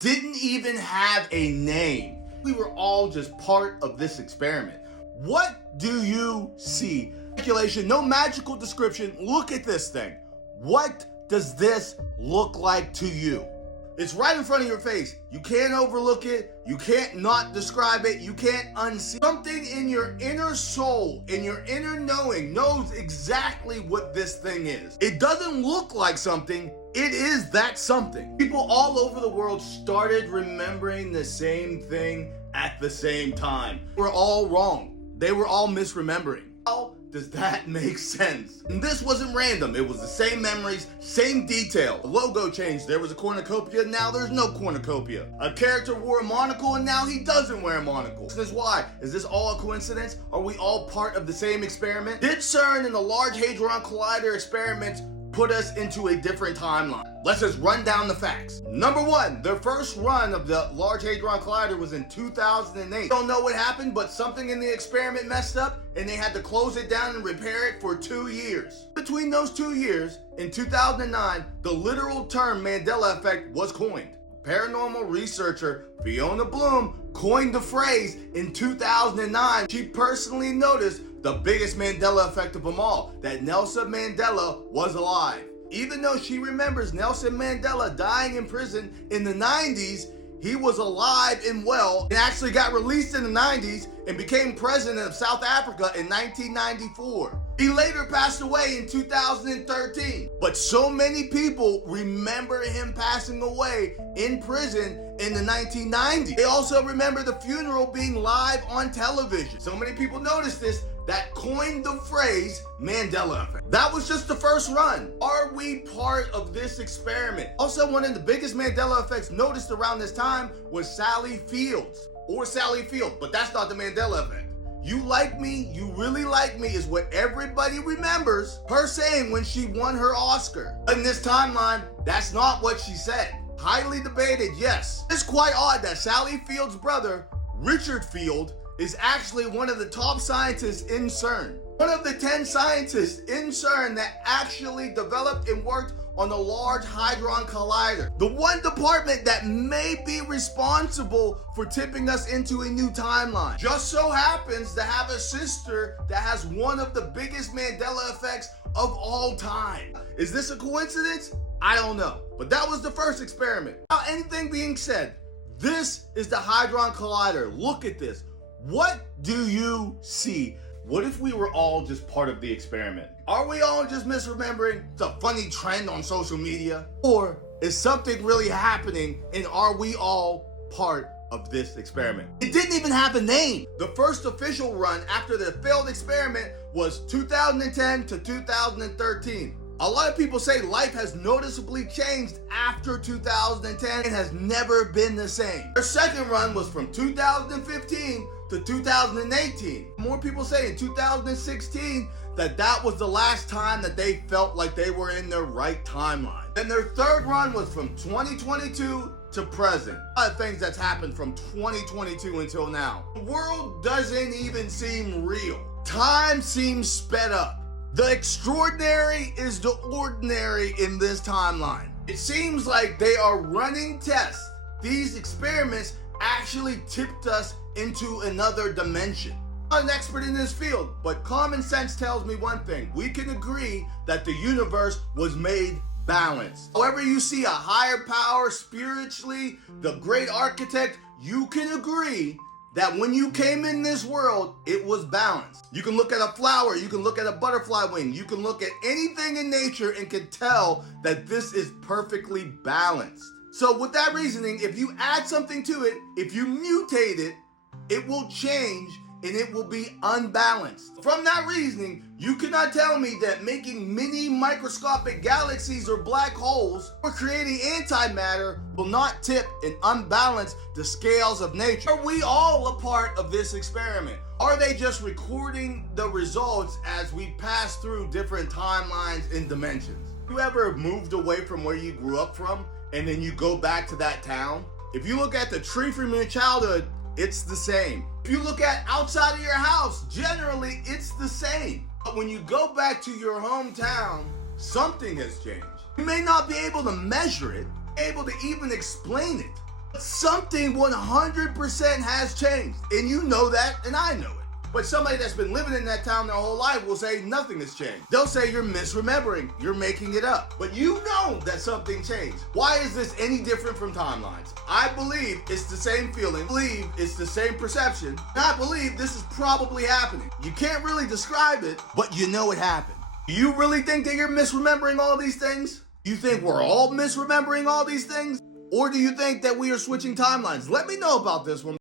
didn't even have a name. We were all just part of this experiment. What do you see? Speculation, no magical description. Look at this thing. What does this look like to you? It's right in front of your face. You can't overlook it. You can't not describe it. You can't unsee. Something in your inner soul, in your inner knowing, knows exactly what this thing is. It doesn't look like something. It is that something. People all over the world started remembering the same thing at the same time. We're all wrong. They were all misremembering. How does that make sense? And this wasn't random. It was the same memories, same detail. The logo changed. There was a cornucopia, now there's no cornucopia. A character wore a monocle and now he doesn't wear a monocle. This is why. Is this all a coincidence? Are we all part of the same experiment? Did CERN and the Large Hadron Collider experiments put us into a different timeline? Let's just run down the facts. Number one, their first run of the Large Hadron Collider was in 2008. Don't know what happened, but something in the experiment messed up and they had to close it down and repair it for 2 years. Between those 2 years, in 2009, the literal term Mandela Effect was coined. Paranormal researcher Fiona Broome coined the phrase in 2009. She personally noticed the biggest Mandela effect of them all, that Nelson Mandela was alive. Even though she remembers Nelson Mandela dying in prison in the 90s, he was alive and well and actually got released in the 90s and became president of South Africa in 1994. He later passed away in 2013. But so many people remember him passing away in prison in the 1990s. They also remember the funeral being live on television. So many people noticed this that coined the phrase Mandela Effect. That was just the first run. Are we part of this experiment? Also, one of the biggest Mandela effects noticed around this time was Sally Fields, or Sally Field, but that's not the Mandela Effect. You like me, you really like me is what everybody remembers her saying when she won her Oscar. In this timeline, that's not what she said. Highly debated, yes. It's quite odd that Sally Field's brother, Richard Field, is actually one of the top scientists in CERN. One of the 10 scientists in CERN that actually developed and worked on the Large Hadron Collider. The one department that may be responsible for tipping us into a new timeline. Just so happens to have a sister that has one of the biggest Mandela effects of all time. Is this a coincidence? I don't know. But that was the first experiment. Now, anything being said, this is the Hadron Collider. Look at this. What do you see? What if we were all just part of the experiment? Are we all just misremembering? It's a funny trend on social media. Or is something really happening and are we all part of this experiment? It didn't even have a name. The first official run after the failed experiment was 2010 to 2013. A lot of people say life has noticeably changed after 2010 and has never been the same. Their second run was from 2015 to 2018. More people say in 2016 that was the last time that they felt like they were in their right timeline. Then their third run was from 2022 to present. A lot of things that's happened from 2022 until now. The world doesn't even seem real. Time seems sped up. The extraordinary is the ordinary in this timeline. It seems like they are running tests. These experiments actually tipped us into another dimension. I'm not an expert in this field, but common sense tells me one thing. We can agree that the universe was made balanced. However you see a higher power spiritually, the great architect, you can agree that when you came in this world, it was balanced. You can look at a flower, you can look at a butterfly wing, you can look at anything in nature and can tell that this is perfectly balanced. So with that reasoning, if you add something to it, if you mutate it, it will change and it will be unbalanced. From that reasoning, you cannot tell me that making mini microscopic galaxies or black holes or creating antimatter will not tip and unbalance the scales of nature. Are we all a part of this experiment? Are they just recording the results as we pass through different timelines and dimensions? Have you ever moved away from where you grew up from and then you go back to that town? If you look at the tree from your childhood, it's the same. If you look at outside of your house, generally it's the same. But when you go back to your hometown, something has changed. You may not be able to measure it, able to even explain it, Something 100% has changed, and you know that, and I know it. But somebody that's been living in that town their whole life will say nothing has changed. They'll say you're misremembering, you're making it up. But you know that something changed. Why is this any different from timelines? I believe it's the same feeling, I believe it's the same perception, and I believe this is probably happening. You can't really describe it, but you know it happened. Do you really think that you're misremembering all these things? Do you think we're all misremembering all these things? Or do you think that we are switching timelines? Let me know about this one.